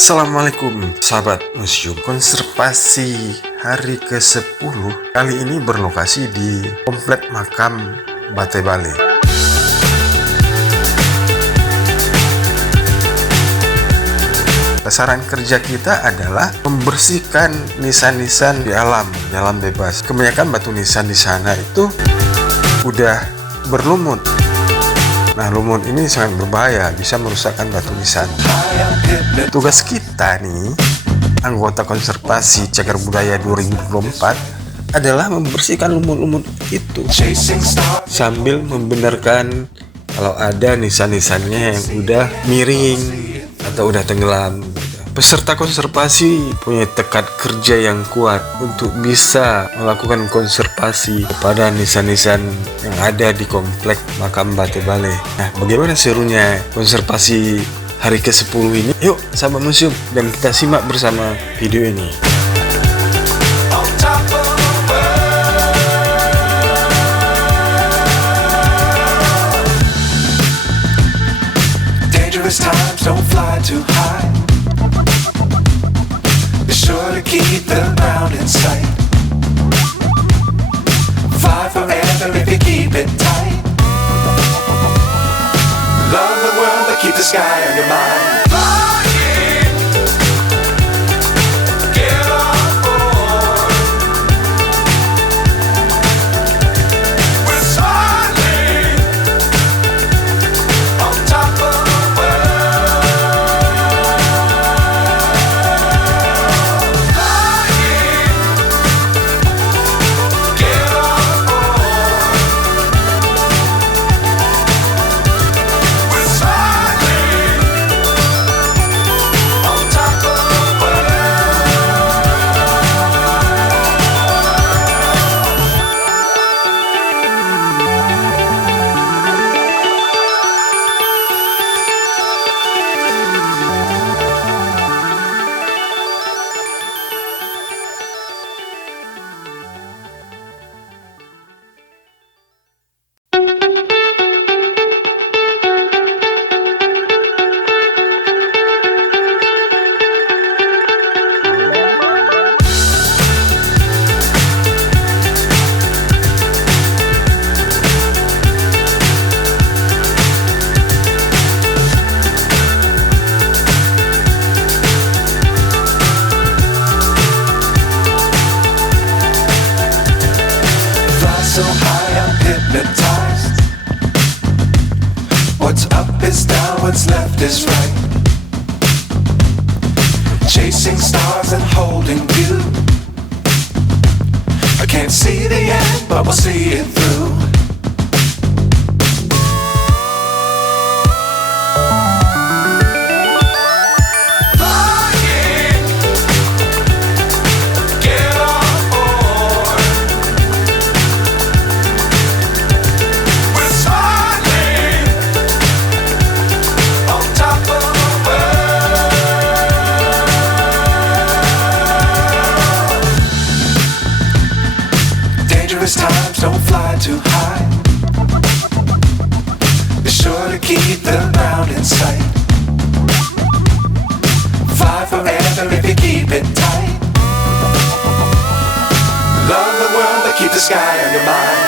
Assalamualaikum sahabat museum. Konservasi hari ke-10 kali ini berlokasi di Komplek Makam Bate Bale. Sasaran kerja kita adalah membersihkan nisan-nisan di alam bebas. Kebanyakan batu nisan di sana itu udah berlumut. Nah, lumut ini sangat berbahaya, bisa merusakkan batu nisan. Tugas kita nih, anggota konservasi cagar budaya 2024, adalah membersihkan lumut-lumut itu sambil membenarkan kalau ada nisan-nisannya yang udah miring atau udah tenggelam. Peserta konservasi punya tekad kerja yang kuat untuk bisa melakukan konservasi kepada nisan-nisan yang ada di Komplek Makam Bate Bale. Nah, bagaimana serunya konservasi hari ke-10 ini? Yuk, sahabat museum, dan kita simak bersama video ini. Dangerous times don't fly too high. Be sure to keep the ground in sight. Fly forever if you keep it tight. Love the world but keep the sky on your mind. So high I'm hypnotized. What's up is down, what's left is right. Chasing stars and holding you. I can't see the end, but we'll see it through. Times don't fly too high. Be sure to keep the ground in sight. Fly forever if you keep it tight. Love the world but keep the sky on your mind.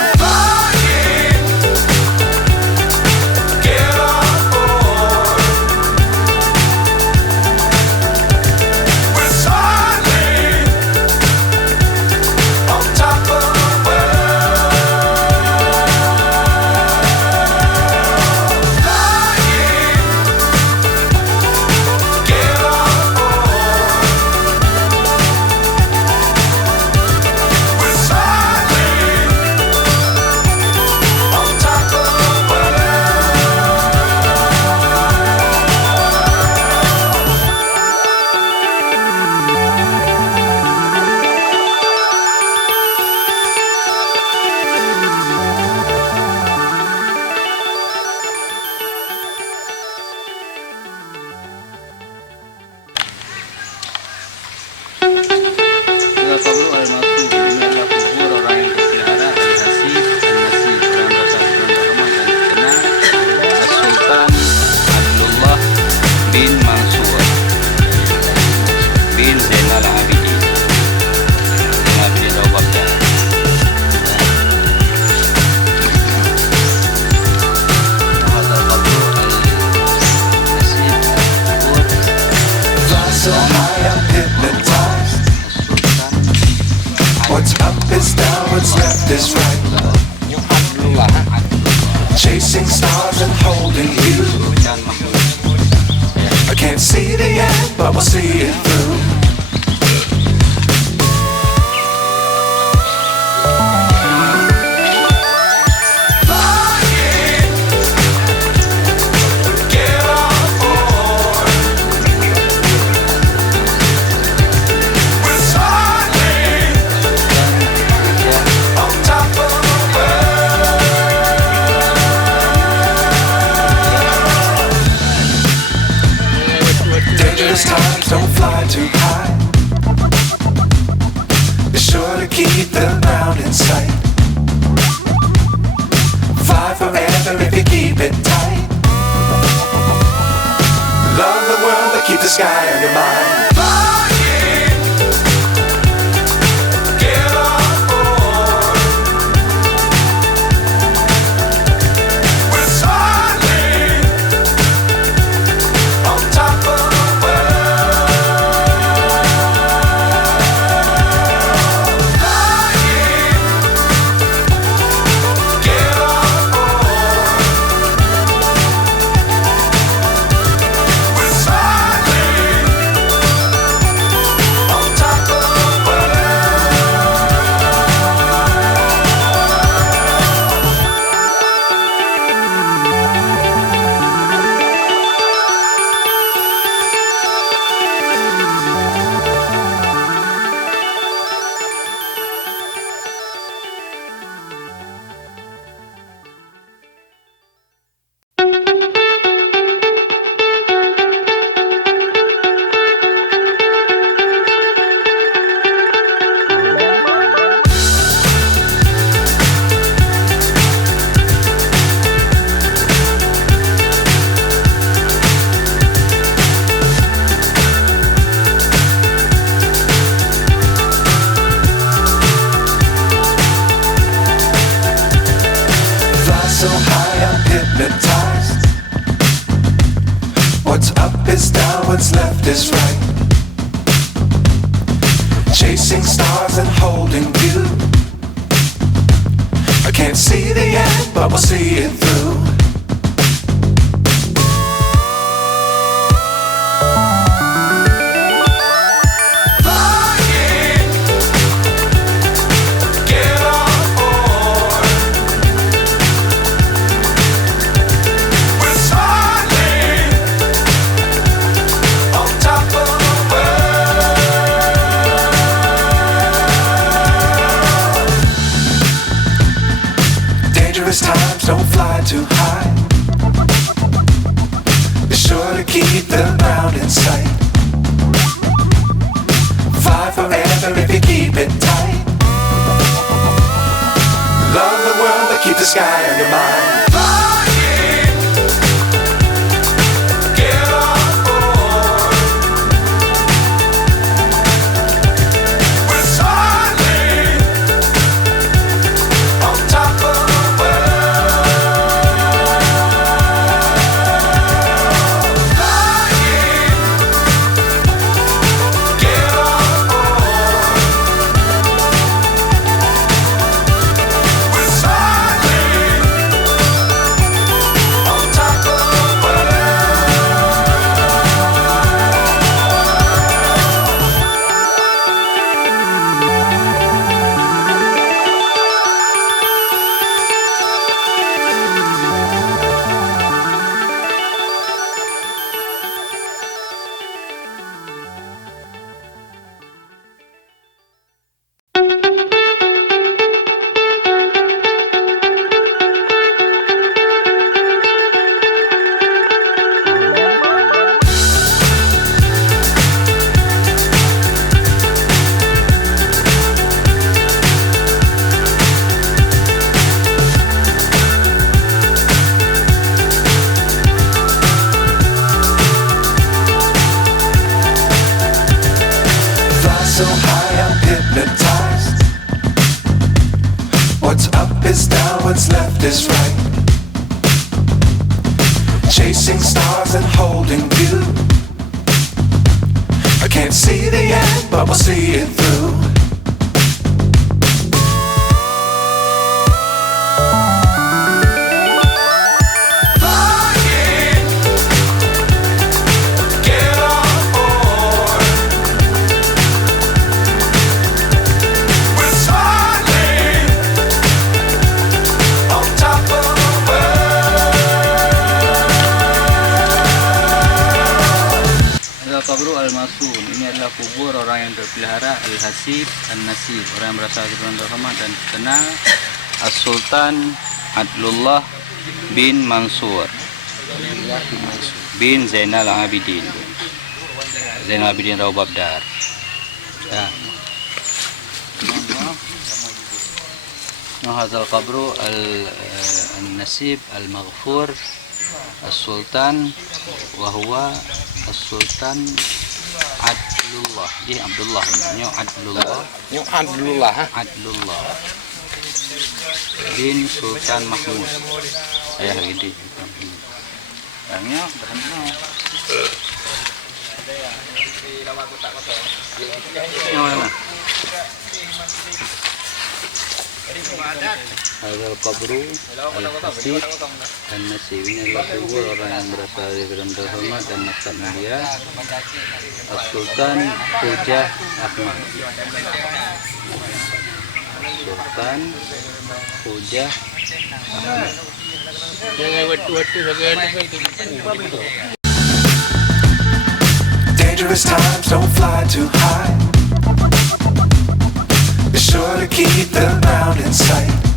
is right. Chasing stars and holding you. I can't see the end, but we'll see it through. Dangerous times, don't fly too high. Be sure to keep the ground in sight. Fly forever if you keep it tight. Love the world, but keep the sky on your mind. So high I'm hypnotized. What's up is down, what's left is right. Chasing stars and holding you. I can't see the end, but we'll see it through. Times don't fly too high. Be sure to keep the ground in sight. Fly forever if you keep it tight. Love the world, but keep the sky on your mind. So high I'm hypnotized. What's up is down, what's left is right. Chasing stars and holding you. I can't see the end, but we'll see it through. Al-Masun. Ini adalah kubur orang yang terpelihara, Al-Hasib, An-Nasib, orang yang berasal dari bulan rahmat dan terkenal, As-Sultan Adlullah bin Mansur bin Zainal Abidin. Zainal Abidin Rawababdar. Ya. هذا القبر النسيب المغفور السلطان وهو السلطان Adlullah. Dia Abdullah namanya Adlullah. Adlullah bin Sultan Mahmud. Ayah gede. Orangnya berhenti. Ada kubur Al-Hasib An-Nasib. Ini adalah kubur orang yang berasal dari rendah hormat dan nasab mulia, Sultan Hujah Ahmad. Sultan Hujah Ahmad. Dangerous times, don't fly too high. Be sure to keep the ground in sight.